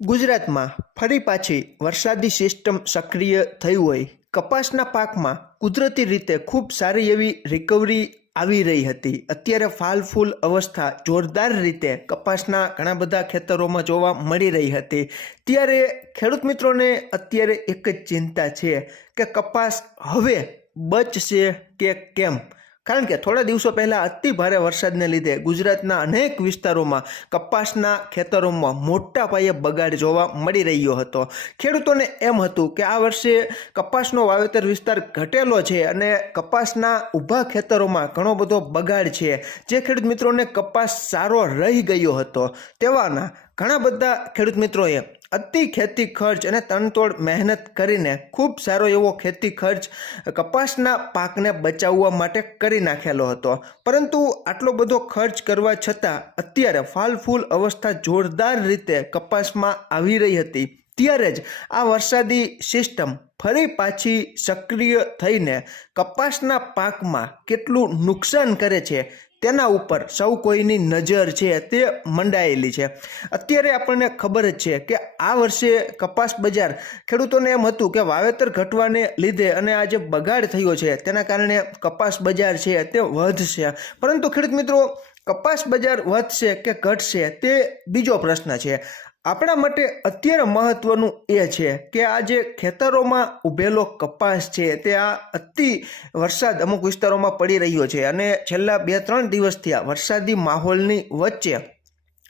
ગુજરાતમાં ફરી પાછી વરસાદી સિસ્ટમ સક્રિય થઈ હોય, કપાસના પાકમાં કુદરતી રીતે ખૂબ સારી એવી રિકવરી આવી રહી હતી. અત્યારે ફાલ ફૂલ અવસ્થા જોરદાર રીતે કપાસના ઘણા બધા ખેતરોમાં જોવા મળી રહી હતી. ત્યારે ખેડૂત મિત્રોને અત્યારે એક જ ચિંતા છે કે કપાસ હવે બચશે કે કેમ? કારણ કે થોડા દિવસો પહેલાં અતિ ભારે વરસાદને લીધે ગુજરાતના અનેક વિસ્તારોમાં કપાસના ખેતરોમાં મોટા પાયે બગાડ જોવા મળી રહ્યો હતો. ખેડૂતોને એમ હતું કે આ વર્ષે કપાસનો વાવેતર વિસ્તાર ઘટેલો છે અને કપાસના ઊભા ખેતરોમાં ઘણો બધો બગાડ છે. જે ખેડૂત મિત્રોને કપાસ સારો રહી ગયો હતો. તેવાના ઘણા બધા ખેડૂત મિત્રોએ અતિ ખેતી ખર્ચ અને તનતોડ મહેનત કરીને ખૂબ સારો એવો ખેતી ખર્ચ કપાસના પાકને બચાવવા માટે કરી નાખેલો હતો. પરંતુ આટલો બધો ખર્ચ કરવા છતાં અત્યારે ફાલફૂલ અવસ્થા જોરદાર રીતે કપાસમાં આવી રહી હતી. ત્યારે જ આ વરસાદી સિસ્ટમ ફરી પાછી સક્રિય થઈને કપાસના પાકમાં કેટલું નુકસાન કરે છે તેના ઉપર સૌ કોઈની નજર છે તે મંડાયેલી છે. અત્યારે આપણને ખબર જ છે કે આ વર્ષે કપાસ બજાર ખેડૂતોને એમ હતું કે વાવેતર ઘટવાને લીધે અને આ જે બગાડ થયો છે તેના કારણે કપાસ બજાર છે તે વધશે. પરંતુ ખેડૂત મિત્રો, કપાસ બજાર વધશે કે ઘટશે તે બીજો પ્રશ્ન છે. આપણા માટે અત્યારે મહત્વનું એ છે કે આ જે ખેતરોમાં ઉભેલો કપાસ છે તે આ અતિ વરસાદ અમુક વિસ્તારોમાં પડી રહ્યો છે અને છેલ્લા બે ત્રણ દિવસથી આ વરસાદી માહોલની વચ્ચે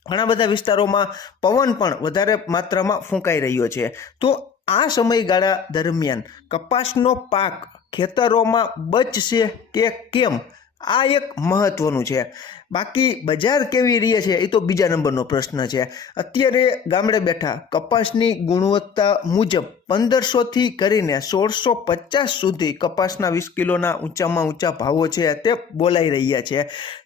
ઘણા બધા વિસ્તારોમાં પવન પણ વધારે માત્રામાં ફૂંકાઈ રહ્યો છે. તો આ સમયગાળા દરમિયાન કપાસનો પાક ખેતરોમાં બચશે કે કેમ? આ એક મહત્વનું છે. બાકી બજાર કેવી રહી છે એ તો બીજા નંબરનો પ્રશ્ન છે. અત્યારે ગામડે બેઠા કપાસની ગુણવત્તા મુજબ પંદરસોથી કરીને સોળસો પચાસ સુધી કપાસના વીસ કિલોના ઊંચામાં ઊંચા ભાવો છે તે બોલાઈ રહ્યા છે.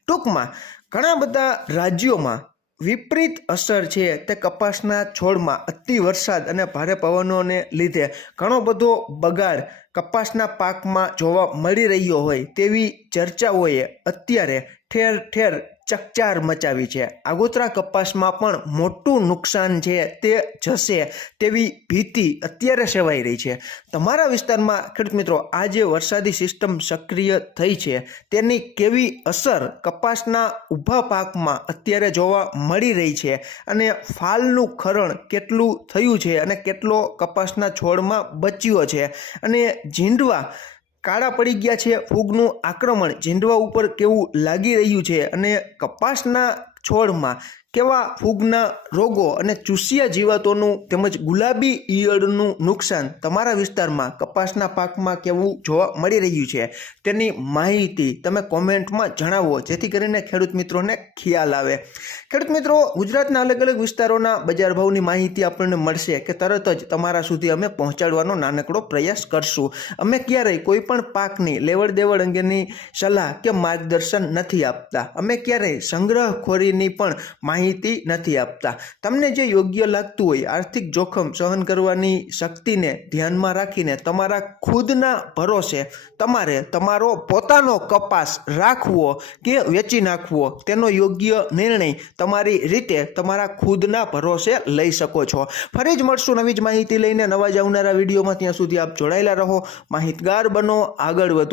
ટૂંકમાં ઘણા બધા રાજ્યોમાં વિપરીત અસર છે તે કપાસના છોડમાં અતિ વરસાદ અને ભારે પવનોને લીધે ઘણો બધો બગાડ કપાસના પાકમાં જોવા મળી રહ્યો હોય તેવી ચર્ચાઓએ અત્યારે ઠેર ઠેર ચકચાર મચાવી છે. આગોતરા કપાસમાં પણ મોટું નુકસાન છે તે જશે તેવી ભીતિ અત્યારે સેવાઈ રહી છે. તમારા વિસ્તારમાં ખેડૂત મિત્રો આ જે વરસાદી સિસ્ટમ સક્રિય થઈ છે. તેની કેવી અસર કપાસના ઊભા પાકમાં અત્યારે જોવા મળી રહી છે અને ફાલનું ખરણ કેટલું થયું છે અને કેટલો કપાસના છોડમાં બચ્યો છે અને ઝીંડવા કાળા પડી ગયા છે ફૂગનું આક્રમણ ઝીંડવા ઉપર કેવું લાગી રહ્યું છે અને કપાસના છોડમાં કેવા ફૂગના રોગો અને ચૂસિયા જીવાતોનું તેમજ ગુલાબી ઈયળનું નુકસાન તમારા વિસ્તારમાં કપાસના પાકમાં કેવું જોવા મળી રહ્યું છે તેની માહિતી તમે કોમેન્ટમાં જણાવો, જેથી કરીને ખેડૂત મિત્રોને ખ્યાલ આવે. ખેડૂત મિત્રો, ગુજરાતના અલગ અલગ વિસ્તારોના બજાર ભાવની માહિતી આપણને મળશે કે તરત જ તમારા સુધી અમે પહોંચાડવાનો નાનકડો પ્રયાસ કરશું. અમે ક્યારેય કોઈ પણ પાકની લેવડ દેવડ અંગેની સલાહ કે માર્ગદર્શન નથી આપતા. અમે ક્યારેય સંગ્રહખોરીની પણ માહિતી નથી આપતા. તમને જે યોગ્ય લાગતું હોય, આર્થિક જોખમ સહન કરવાની શક્તિને ધ્યાનમાં રાખીને તમારા ખુદના ભરોસે તમારે તમારો પોતાનો કપાસ રાખવો કે વેચી નાખવો, તેનો યોગ્ય નિર્ણય તમારી રીતે તમારા ખુદના ભરોસે લઈ શકો છો. ફરી જ મળશું નવી જ માહિતી લઈને. નવા જ આવનારા વિડીયોમાં ત્યાં સુધી આપ જોડાયેલા રહો. માહિતગાર બનો, આગળ વધો.